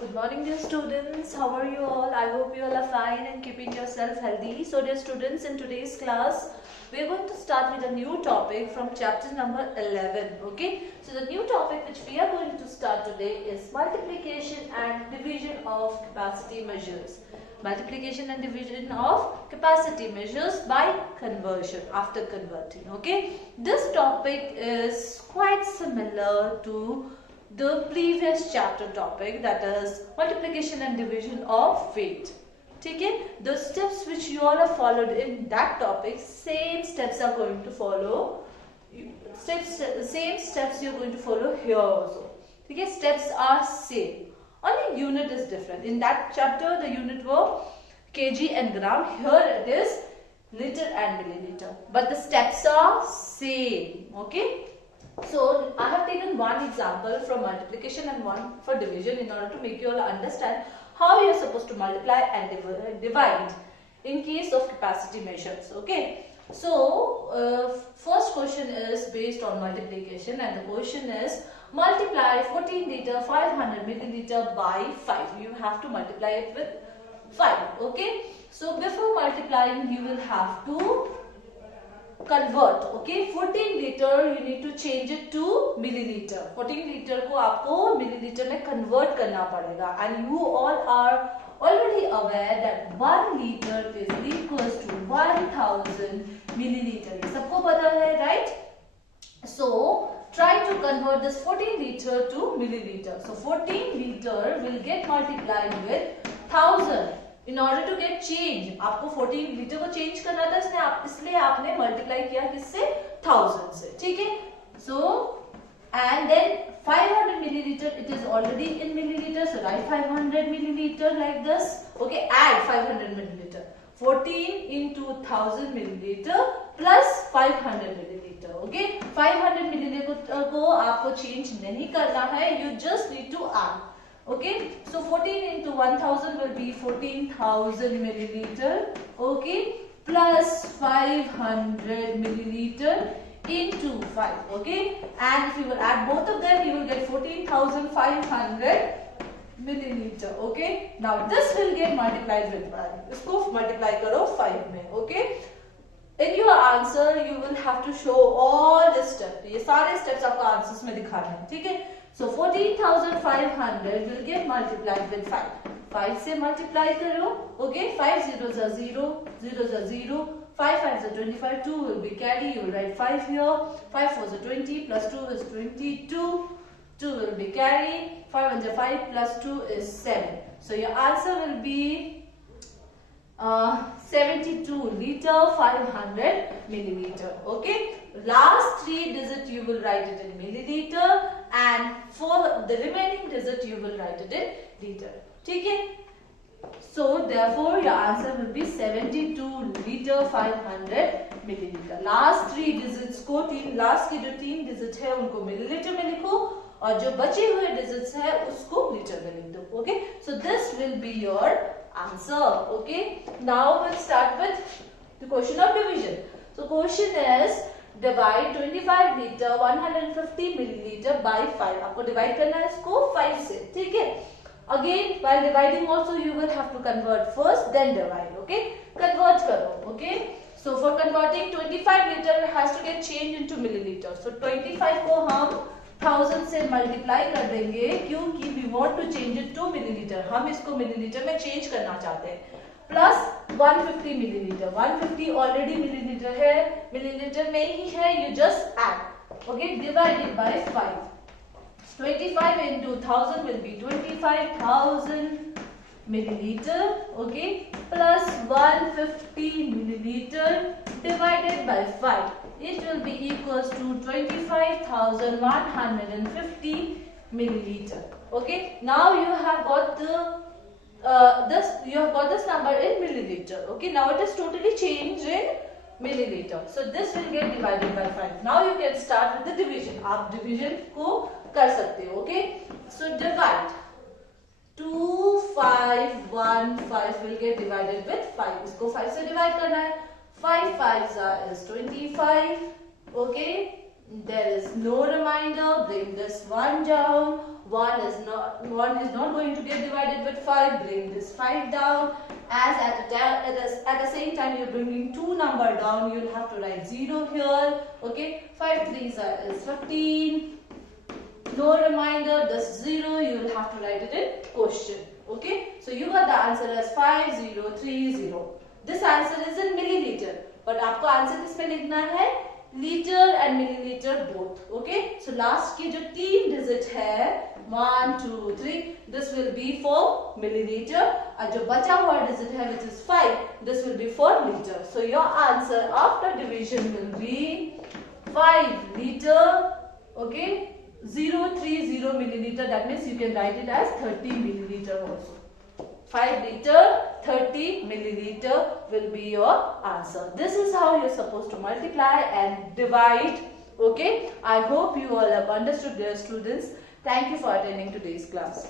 Good morning, dear students. How are you all? I hope you all are fine and keeping yourself healthy. So, dear students, in today's class, we are going to start with a new topic from chapter number 11. Okay. So, the new topic which we are going to start today is multiplication and division of capacity measures. Multiplication and division of capacity measures by conversion, after converting. Okay. This topic is quite similar to the previous chapter topic, that is multiplication and division of weight. ठीक है, the steps which you all have followed in that topic, same steps are going to follow. Same steps you are going to follow here also. ठीक है, steps are same. Only unit is different. In that chapter, the unit were kg and gram. Here it is liter and milliliter. But the steps are same. Okay. So, I have taken one example from multiplication and one for division in order to make you all understand how you are supposed to multiply and divide in case of capacity measures. Okay. So, first question is based on multiplication, and the question is multiply 14 liter 500 milliliter by 5. You have to multiply it with 5. Okay. So, before multiplying you will have to convert. Okay, 14 liter you need to change it to milliliter. 14 liter को आपको milliliter में convert करना पड़ेगा, and you all are already aware that 1 liter is equals to 1000 milliliter. ये सबको पता है, right? So try to convert this 14 liter to milliliter. So 14 liter will get multiplied with 1000. In order to get change, आपको 14 litre को change करना था, इसलिए आपने मल्टीप्लाई किया किससे? 1000 से. ठीक है? So and then 500 milliliter, it is already in milliliter, so write 500 milliliter like this. Okay, add 500 milliliter. 14 into 1000 milliliter plus 500 milliliter. Okay, 500 milliliter को आपको चेंज नहीं करना है, you just need to add. Okay, so 14 into 1000 will be 14,000 milliliter. Okay, plus 500 milliliter into 5. Okay, and if you will add both of them, you will get 14,500 milliliter. Okay, now this will get multiplied with 5. इसको multiply करो 5 में. Okay, in your answer you will have to show all the steps. ये सारे steps आपको answers में दिखाने हैं. ठीक है? So 14,500 will get multiplied with 5. 5 से multiply करो. Okay, 5 zeros are 0, zeros are 0. 5 5s are 25. 2 will be carry. You will write 5 here. 5 4s are 20 plus 2 is 22. 2 will be carry. 5 1s are 5 plus 2 is 7. So your answer will be 72 liter 500 milliliter. Okay, last 3 digits you will write it in milliliter, and for the remaining digit you will write it in liter. ठीक है? So therefore your answer will be 72 liter 500 milliliter. Last 3 digits को last के जो 3 digits है उनको milliliter में लिखो, और जो बचे हुए digits है उसको liter में लिख दो. Okay, so this will be your answer. Okay, now we'll start with the question of division. So question is divide 25 liter 150 milliliter by 5. आपको divide करना है इसको 5 से. ठीक है? Again, while dividing also you will have to convert first, then divide. Okay, convert करो. Okay, so for converting 25 liter has to get changed into milliliter. So 25 को हम 1000 से मल्टीप्लाई कर देंगे, क्योंकि we want to change it to millilitre. हम इसको millilitre में चेंज करना चाहते हैं. Plus 150 millilitre. 150 ऑलरेडी मिलीलीटर है, मिलीलीटर में ही है, you just add. Okay, divided by 5. 25 into 1000 will be 25,000 milliliter. Okay, plus 150 milliliter divided by 5. It will be equals to 25,150 milliliter. Okay, now you have got the this number in milliliter. Okay, now it is totally changed in milliliter. So this will get divided by 5. Now you can start with the division. आप division को कर सकते हो. Okay, so divide 2515 will get divided with 5. इसको 5 से divide करना है. 5 5s is 25. Okay, There is no reminder. Bring this 1 down. 1 is not going to get divided with 5. Bring this 5 down. As at the same time you're bringing 2 number down, you'll have to write 0 here. Okay, 5 3s is 15. No reminder, this 0 you will have to write it in question. Okay, so you got the answer as 5030. This answer is in milliliter, but आपको answer किसमें लिखना है? Litre and millilitre both. Okay, so last के जो 3 digit है 1 2 3, this will be for millilitre, और जो बचा हुआ डिजिट है which is 5, this will be for litre. So your answer after division will be 5 liter. Okay, 030 milliliter. That means you can write it as 30 milliliter also. 5 liter 30 milliliter will be your answer. This is how you're supposed to multiply and divide. Okay, I hope you all have understood, dear students. Thank you for attending today's class.